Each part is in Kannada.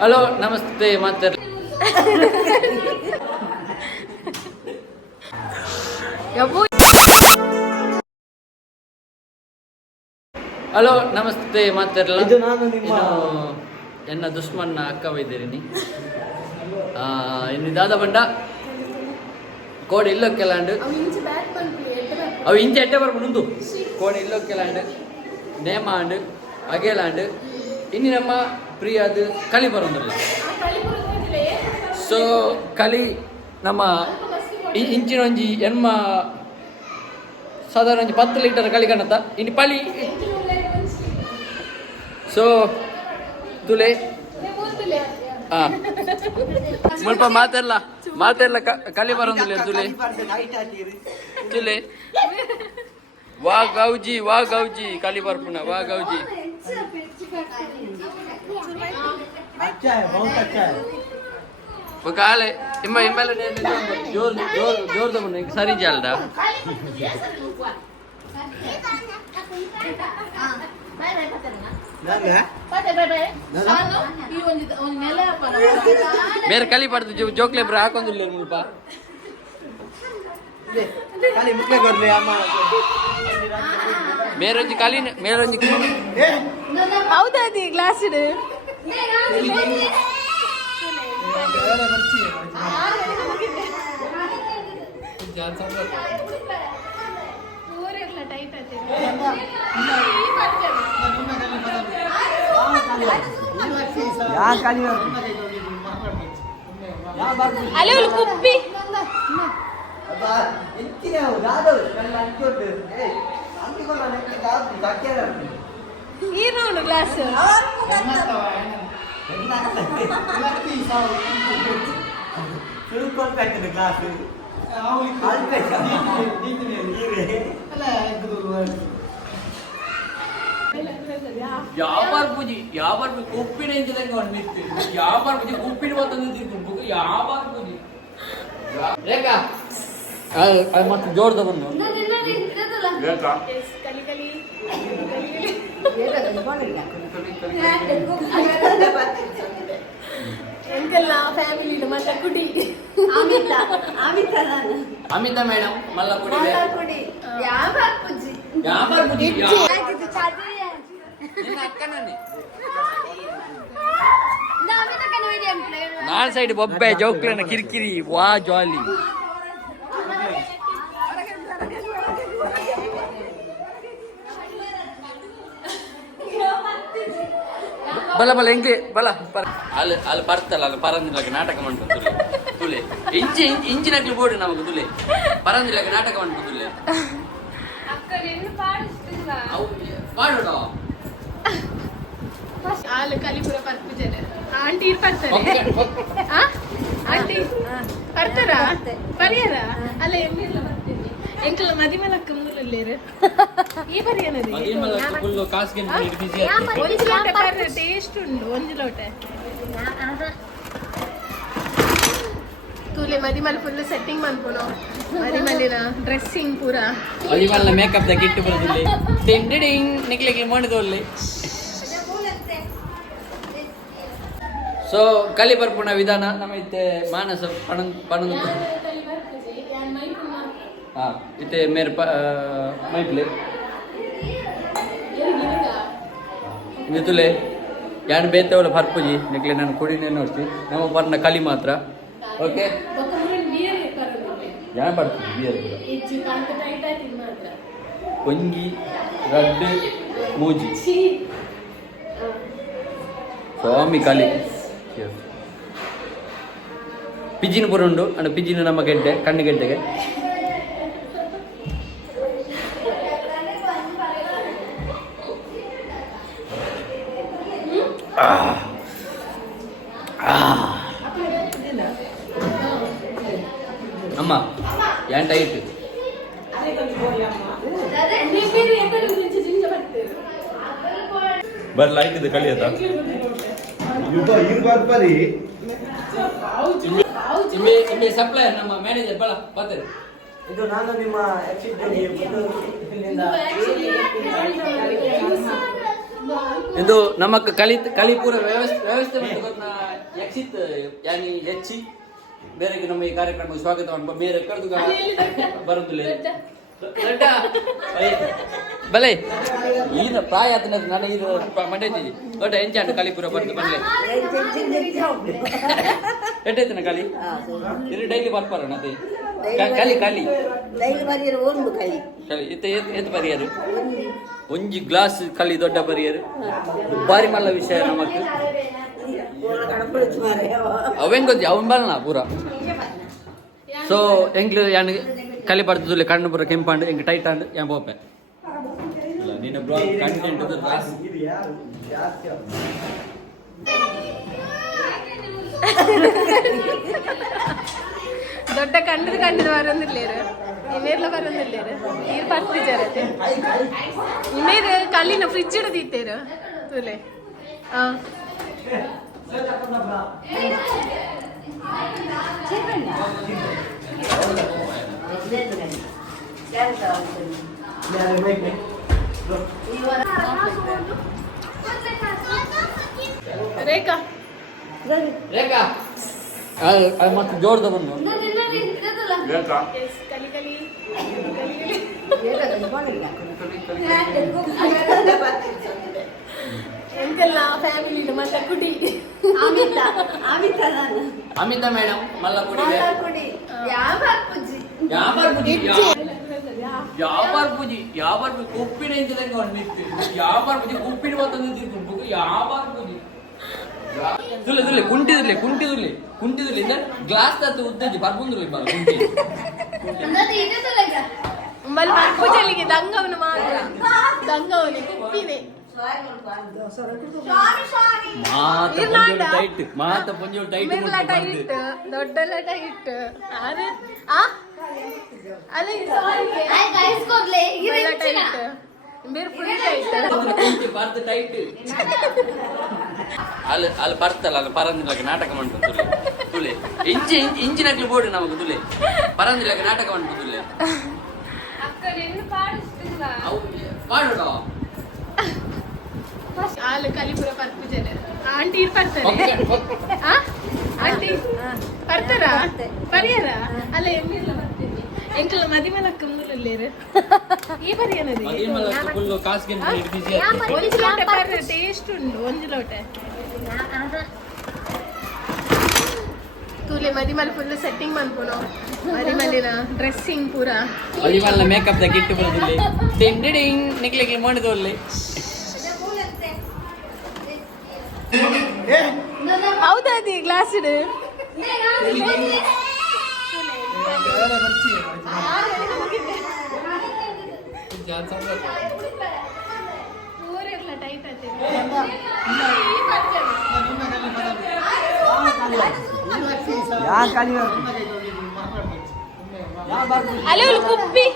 ಹಲೋ ನಮಸ್ತೆ ಮಾತಾಡ ಹಲೋ ನಮಸ್ತೆ ಮಾತಾಡಲ್ಲ ಇದು ನಾನು ನಿಮ್ಮ ಎನ್ನ ದುಶ್ಮನ್ನ ಅಕ್ಕ ವೈದ್ಯರಿನಿ ಇನ್ನು ದಾದ ಬಂಡ ಕೋಡಿ ಇಲ್ಲೊಕ್ಕೆಲ್ಲಾಂಡು ಅವು ಇಂಚೆ ಎಟ್ಟೆ ಬರ್ಬೋದು ಮುಂದು ಕೋಡಿ ಇಲ್ಲೊಕ್ಕೆಲ್ಲಾಂಡು ನೇಮಾಂಡು ಅಗೇಲಾಂಡು ಇನ್ನು ನಮ್ಮ ಪ್ರಿಯದು ಕಲಿ ಬರೋದಿಲ್ಲ ಸೊ ಕಲಿ ನಮ್ಮ ಇಂಚಿನ ಒಂಜಿ ಎನ್ಮ ಸಾಧಾರಣ ಒಂಜಿ 10 ಲೀಟರ್ ಕಲಿ ಕಣತ ಇನ್ನು ಪಳಿ ಸೊ ತುಲೆ ಸ್ವಲ್ಪ ಮಾತೆಲ್ಲ ಕಲಿ ಬರೋದಿಲ್ಲ ತುಲೆ ವಾ ಗೌಜಿ ಕಲಿ ಬರ್ಪುಣ ವಾ ಗೌಜಿ ಕಾಲೆ ಇಮ್ಮೆಲ್ಲ ಜೋರ್ ತಗೊಂಡು ಸರಿ ಜಾಲ್ದ ಬೇರೆ ಕಲಿ ಪಡ್ದು ಜೋಕ್ಲೆ ಬ್ರ ಹಾಕೊಂದಿಲ್ಲ ಮುಲ್ಪ ಮೇರೊಂಜಿ ಕಲಿ ಮೇರೊಂಜಿ ಹೌದಾ ಗ್ಲಾಸ್ ಇಡು ಅಲೆ ಕುಪ್ಪಿ ಏನು ಗ್ಲಾಸ್ ಯಾವಾರ ಪೂಜಿ ಉಪ್ಪಿನ ಇಂಚದಂಗೆ ಮಿತ್ತು ಯಾವಾರ ಪೂಜಿ ಉಪ್ಪಿನ ಮತ್ತೊಂದು ಯಾವಾರ ಪೂಜಿ ರೇಖಾ ಮತ್ತೆ ಜೋರ್ದ ಬಂದು ಎಂತೆಲ್ಲ ಫ್ಯಾಮಿಲಿ ಮತ್ತೆ ಕುಡಿ ಅಮಿತಾ ಮೇಡಮ್ ಮಲ್ಲಕುಡಿ ನಾನ್ ಸೈಡ್ ಬೊಬ್ಬೆ ಜೋಕ್ಲನ ಕಿರಿಕಿರಿ ವಾ ಜಾಲಿ ಬಲ ಹೆಂಗೆ ಬಲ ಅಲ್ಲಿ ಬರ್ತಲ್ಲ ಅಲ್ಲಿ ಪರಂದಿಲ್ಲ ನಾಟಕ ಮಾಡ್ಕೊಂಡು ತುಲೆ ಇಂಚಿನಕ್ಲಿ ಬೋರ್ಡು ನಮಗೆ ತುಲೆ ಪರಂದಿಲ್ಲ ನಾಟಕ ಮಾಡ್ಕೊಂಡು ತುಲೆ ಮಾಡೋಣ ಹಾಲು ಕಲಿಪುರ ಪರ್ಪುಜನ ಆಂಟಿ ಬರ್ತಾರೆ ಆಂಟಿ ಬರ್ತಾರ ಪರಿಯರ ಅಲ್ಲ ಎಮ್ಮೆಲ್ಲ ಬರ್ತೀನಿ ಎಂಕಲ್ಲ ಮದಿಮಲಕ್ಕ ಮೂಲಲ್ಲೇರು ಈ ಪರಿಯನದಿ ಒಂದು ಲೋಟ ಟೇಸ್ಟ್ ಉಂಡು ಒಂದು ಲೋಟ ತೂಲೆ ಮದಿಮಲ ಫುಲ್ ಸೆಟ್ಟಿಂಗ್ ಮಾಡ್ಕೊಳೋ ಮದಿಮಲಿನ ಡ್ರೆಸ್ಸಿಂಗ್ ಪೂರ ಮದಿಮಲ ಮೇಕಪ್ ದ ಕಿಟ್ಟು ಬರೋದಿಲ್ಲ ಟಿಂಡಿಡಿಂಗ್ ನಿಕ್ಲಿಕ್ಕೆ ಮಾಡಿದೊಳ್ಳೆ ಸೊ ಕಲಿ ಬರ್ಪುಣ ವಿಧಾನ ನಮ್ಮ ಇತ್ತೆ ಮಾನಸ ಪಣಂದು ಇತ್ತೆ ಮೇರೆ ಮೈಪ್ಲೆ ಇದು ತುಲೆ ಯಾನ್ ಬೇತವಲ್ಲ ಬರ್ಪುಜಿ ನಿಕ್ಲೆ ನಾನು ಕುಡಿನೇ ನೋಡ್ತಿ ನಮ್ಮ ಬರ್ನ ಕಲಿ ಮಾತ್ರ ಓಕೆ ಯಾನ್ ಬರ್ತೀನಿ ಬಿಯರ್ ಕೊಂಗಿ ರಡ್ಡು ಮೂಜಿ ಸ್ವಾಮಿ ಕಲಿ ಪಿಜಿನ ಪುರ ಉಂಡು ಅಂಡ್ ಪಿಜಿನ ನಮ್ಮ ಗೆಡ್ಡೆ ಕಣ್ಣು ಗೆಡ್ಡೆಗೆ ಅಮ್ಮ ಏನ್ ಟೈಟ್ ಬರ್ಲ ಆಯ್ತದೆ ಕಲಿಯದ ಇರ್ಬಾರ್ದು ಬರೀ ಸಪ್ಲೈಯರ್ ನಮ್ಮ ಮ್ಯಾನೇಜರ್ ಬಲ ಬರ್ತಾರೆ ಇದು ನಾನು ನಿಮ್ಮ ಎಕ್ಸಿಟ್ ಇಲ್ಲಿಂದ ಇದು ನಮಕ್ ಕಲಿಪುರ ವ್ಯವಸ್ಥೆ ಎಕ್ಸಿತ್ ಯಾನಿ ಹೆಚ್ಚಿ ಬೇರೆಗೆ ನಮ್ಮ ಈ ಕಾರ್ಯಕ್ರಮಕ್ಕೆ ಸ್ವಾಗತ ಬೇರೆ ಕಳೆದು ಬರುದಿಲ್ಲ ಬಲೆ ಈಗ ಪ್ರಾಯ ನಾನು ಇದು ಮಂಡ್ಯತಿದ್ದಿ ದೊಡ್ಡ ಎಂಚಾಂಡು ಕಲಿಪುರ ಬರ್ದು ಬರಲಿ ಎಟ್ಟೈತನ ಕಲಿ ಇದು ಡೈಲಿ ಬರ್ಪಾರ ಅದೇ ಕಲಿ ಕಲಿ ಕಲಿ ಎತ್ತ ಬರಿಯಾರು ಒಂಜಿ ಗ್ಲಾಸ್ ಕಲಿ ದೊಡ್ಡ ಬರಿಯಾರು ಬಾರಿ ಮಲ್ಲ ವಿಷಯ ನಮಕ್ ಅವೆಂಗೊತ್ತಿ ಅವನ್ ಬರಲ್ಲ ಪೂರ ಸೊ ಎಂಗ್ಲು ಯಾನ್ ಕಲಿ ಬರ್ತದಲ್ಲಿ ಕಣ್ಣು ಪೂರ ಕೆಂಪಾಂಡು ಎಂಗ್ ಟೈಟ್ ಆಂಡು ಯಾನ್ ಪೋಪೆ ನಿನ್ನ ಬ್ಲಾಗ್ ಕಂಟೆಂಟ್ ದೊಡ್ಡ ಕಂಡದು ಬರೋದಿಲ್ಲೇರು ಇನ್ನೇರ್ಲ ಬರೋದಿಲ್ಲೇರು ನೀರು ಬರ್ತಿದ್ದಾರತ್ತೆ ಇನ್ನೇರು ಕಲ್ಲಿನ ಫ್ರಿಜ್ ಹಿಡಿದಿತ್ತೇರು ತುಲೆ ಹಾಂ ರೇಖಾ ರೇಖಾ ಮತ್ತೆ ಜೋರ್ದ ಬಂದು ರೇಖಾ ಕಲಿ ಕಲಿ ಎಂತೆಲ್ಲ ಫ್ಯಾಮಿಲಿ ಮತ್ತೆ ಕುಡಿ ಅಮಿತಾ ಮೇಡಮ್ ಮಲ್ಲಪುಡಿ ಯಾವಾರ್ ಪೂಜಿ ಕುಪ್ಪಿನ ಇಂಚಿದಂಗೆ ಒಂದು ಮಿತ್ತು ಯಾವಾರ್ ಪೂಜಿ ಕುಪ್ಪಿನ ಮತ್ತೊಂದು ತಿರ್ಕೊಂಡು ಯಾವಾರ್ ಪೂಜಿ ಕುಂಟಿದಿರ್ಲಿ ಗ್ಲಾಸ್ ತತ್ತು ಉದ್ದಜಿ ಬರ್ಬಂದ್ರು ಕುಂಟಿ ಮಲ್ಲಿ ಪೂಜೆಲಿಗೆ ದಂಗವನು ಮಾತ್ರ ದಂಗವನಿ ಕುಪ್ಪಿನೇ ಮಾತ ಪೊಂಜೋಳು ಟೈಟ್ ಟೈಟ್ ದೊಡ್ಡಲ್ಲ ಟೈಟ್ ಅರೆ ಟೈಟ್ ಅಲ್ಲಿ ಬರ್ತಲ್ಲ ಅಲ್ಲಿ ಪರಂದಿಲಕ್ಕೆ ನಾಟಕ ಮಾಡ್ಕೊಂಡು ತುಲೆ ಇಂಚಿನಕ್ಲಿ ಬೋರ್ಡು ನಮಗೆ ತುಲೆ ಪರಂದಿಲಕ್ಕೆ ನಾಟಕ ಮಾಡ್ಕೊಂಡು ತುಲೆ ಪಾಡೋಣ ಹಾಲು ಕಲಿಪುರ ಬರ್ಪು ಜನ ಆಂಟಿ ಇರ್ ಬರ್ತಾರೆ ಆಂಟಿ ಬರ್ತಾರ ಪರಿಯಾರ ಅಲ್ಲ ಎಮ್ಮೆಲ್ಲ ಬರ್ತೀನಿ ಎಂಕಲ್ಲ ಮದಿಮಲಕ್ಕ ಮೂಲಲ್ಲೇರು ಈ ಪರಿಯನದಿ ಒಂದು ಲೋಟ ಬರ್ರೆ ಟೇಸ್ಟ್ ಉಂಡು ಒಂದು ಲೋಟ ತೂಲೆ ಮದಿಮಲ ಫುಲ್ ಸೆಟ್ಟಿಂಗ್ ಮನ್ಪುನು ಮದಿಮಲಿನ ಡ್ರೆಸ್ಸಿಂಗ್ ಪೂರ ಮದಿಮಲ ಮೇಕಪ್ ದ ಕಿಟ್ಟು ಬರುದಿಲ್ಲ ಡಿಂಗ್ ಡಿಂಗ್ ನಿಕ್ಲಿಕ್ಕೆ ಮಾಡಿದೋಲ್ಲಿ ಹೌದಾ ಅದಿ ಗ್ಲಾಸ್ ಇಡು ಟೈಟ್ ಅಲ್ಲ ಕುಪ್ಪಿ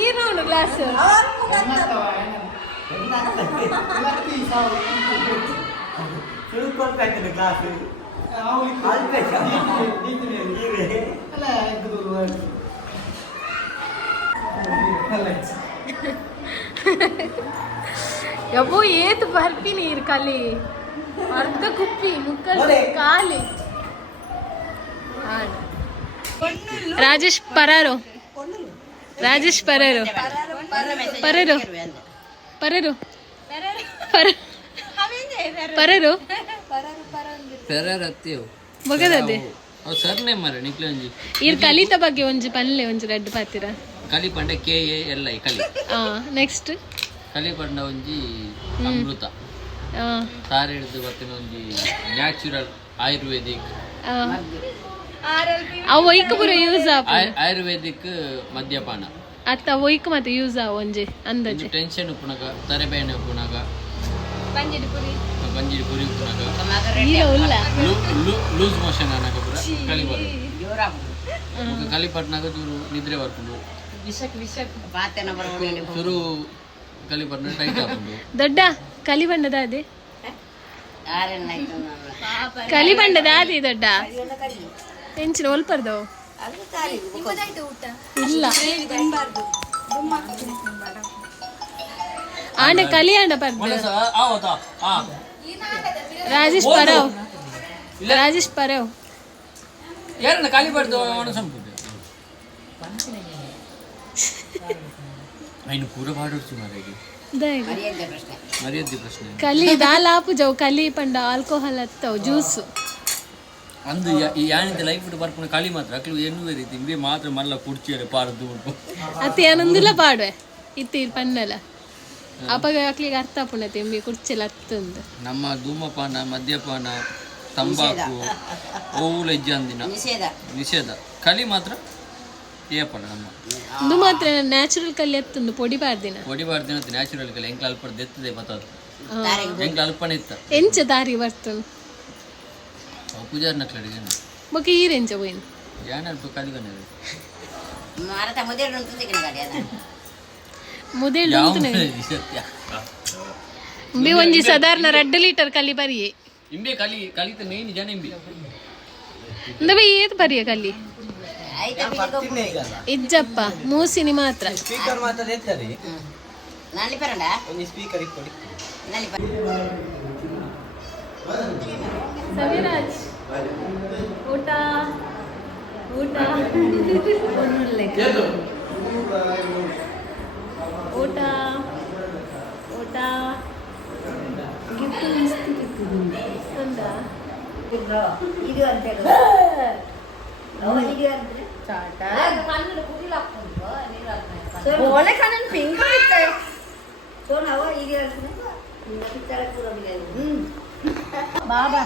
ಏನು ಗ್ಲಾಸ್ ಯಬ್ಬೋ ಏತ್ ಬರ್ಪಿ ನೀರು ಕಲಿ ಅರ್ಧ ಕುಪ್ಪಿ ಮುಕ್ಕಲ್ ಕಾಲಿ ರಾಜೇಶ್ ಪರಾರು ರಾಜೇಶ್ ಪರಾರು ಪರಾರು ಪರಾರು ಪರಾರು ಪೆರರತ್ತೆವು ಬಗದದೆ ಅವು ಸರ್ನೇ ಮರ ನಿಕ್ಲೆ ಒಂಜಿ ಇರ್ ಕಲಿತ ಬಗ್ಗೆ ಒಂಜಿ ಪಲ್ಲೆ ಒಂಜಿ ರೆಡ್ ಪಾತಿರ ಕಲಿ ಪಂಡ KA ಎಲ್ಲ ಕಲಿ ನೆಕ್ಸ್ಟ್ ಕಲಿ ಪಂಡ ಒಂಜಿ ಅಮೃತ ಸಾರೆ ಹಿಡಿದು ಬರ್ತೀನಿ ಒಂಜಿ ನ್ಯಾಚುರಲ್ ಆಯುರ್ವೇದಿಕ್ ಅವು ಒಯ್ಕ ಪೂರ ಯೂಸ್ ಆಯುರ್ವೇದಿಕ್ ಮದ್ಯಪಾನ ಅತ್ತ ಒಯ್ಕ ಮತ್ತೆ ಯೂಸ್ ಒಂಜಿ ಅಂದಾಜು ಟೆನ್ಷನ್ ಉಪ್ಪುನಗ ತರೆಬೇನೆ ಉಪ್ಪುನಗ ಪಂಜಿಡಿ ಪುರಿ ಉಪ್ಪುನಗ ಲೂಸ್ ಮೋಷನ್ ಅನ್ನಕ ಪೂರ ಕಲಿ ಬರೋದು ಕಲಿ ಪಟ್ನಾಗ ಚೂರು ನಿದ್ರೆ ಬರ್ಕೊಂಡು ಚೂರು ಕಲಿ ಪಟ್ನ ಟೈಟ್ ಹಾಕೊಂಡು ದೊಡ್ಡ ಕಲಿ ಬಣ್ಣದ ಅದೇ ಕಲಿ ಬಂಡದ ಆದಿ ದೊಡ್ಡ ಹೆಂಚಿನ ಒಲ್ಪರ್ದವು ಇಲ್ಲ ಆಂಡೆ ಕಲಿ ಆಂಡ ಬರ್ದು ರಾಜೇಶ್ ಪರವ್ ಯಾರನ್ನ ಖಾಲಿ ಬರ್ದು ಸಂಪುಟ ఆయన కూర పాడొచ్చు మరి మర్యాద ప్రశ్న కలి దాలాపు జవు కలి పండ ఆల్కోహాల్ అత్తవు జ్యూస్ ಅಂದು ಯಾನಿಂದ ಲೈಫ್ ಬರ್ಪುನ ಖಾಲಿ ಮಾತ್ರ ಅಕ್ಲು ಏನು ರೀತಿ ಇಂಬೆ ಮಾತ್ರ ಮಲ್ಲ ಕುರ್ಚಿಯರೆ ಪಾಡದು ಅತಿ ಆನಂದಿಲ್ಲ ಪಾಡ್ವೆ ಇತ್ತೀರ್ ಪನ್ನಲ ಅಪಗ ಅಕ್ಲಿಗೆ ಅರ್ಥ ಪುಣ ತಿಂಬಿ ಕುರ್ಚಿಲ ಹತ್ತುಂದು ನಮ್ಮ ಧೂಮಪಾನ ಮದ್ಯಪಾನ ತಂಬಾಕು ಓವುಲ ಇಜ್ಜಂದಿನ ನಿಷೇಧ ಖಾಲಿ ಮಾತ್ರ ಏಪಣ ನಮ್ಮ ಇದು ಮಾತ್ರ ನ್ಯಾಚುರಲ್ ಕಲಿ ಹತ್ತುಂದು ಪೊಡಿ ಬಾರ್ದಿನ ನ್ಯಾಚುರಲ್ ಕಲಿ ಎಂಕ್ಲ ಅಲ್ಪ ದೆತ್ತದೆ ಬತ್ತದು ಎಂಕ್ಲ ಅಲ್ಪನೆ ಇತ್ತ ಎಂಚ ದಾರಿ ಬರ್ತನು ಪೂಜಾರ್ ನಕ್ಲಡಿಗೆ ಬೊಕ ಈರೆಂಚ ಹೋಯ್ನು ಯಾನಲ್ಪ ಕಲಿಗನೆ ಮುದೇಳು ಇಂಬಿ ಒಂಜಿ ಸಾಧಾರಣ 2 ಲೀಟರ್ ಕಲಿ ಬರಿಯೇ ಇಂಬೆ ಕಲಿತ ಮೇನ್ ಜನ ಇಂಬಿ ಇಂದವೆ ಏತ್ ಬರಿಯ ಕಲಿ ಇಜ್ಜಪ್ಪ ಮೂಸಿನಿ ಮಾತ್ರ ಸ್ಪೀಕರ್ ಮಾತ್ರ ಎತ್ತರಿ ನಾಲಿ ಪರಂಡ ಒಂದು ಸ್ಪೀಕರ್ ಇಟ್ಕೊಡಿ ನಾಲಿ ಸವಿರಾಜ್ ಊಟ ಊಟ ಊಟ ಊಟ ಗಿಫ್ಟ್ ಅಂದ ಇದು ಅಂತ ಹೇಳು ಓಲೆ ಕಣ್ಣನ್ ಪಿಂಕ್ ಐತೆ ಬಾಬಾ